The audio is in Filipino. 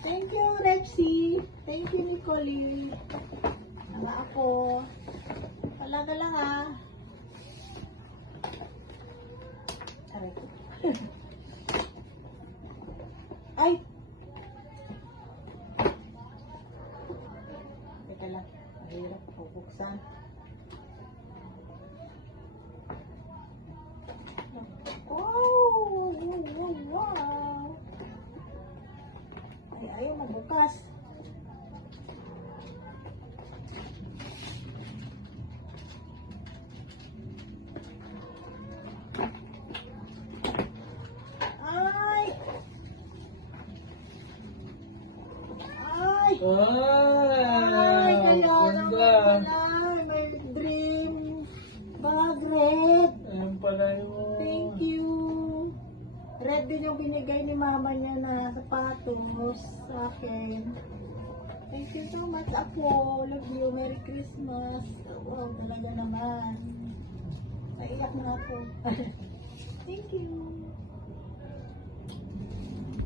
Thank you, Rexy. Thank you, Nicole. Nama ako. Talaga lang ah. Aray. Ay! Teka lang. Mahirap bubuksan. Wow! Wow! Ay, ayaw mabukas. Ay! Ay! Ay, kaya naman pala. May dream bag red. Ayan pala yung... Thank you. Red din yung binigay ni mama niya na sapatos sa akin. Thank you so much, Apo. Love you. Merry Christmas. Wow, talaga naman. Naiyak na ako. Thank you.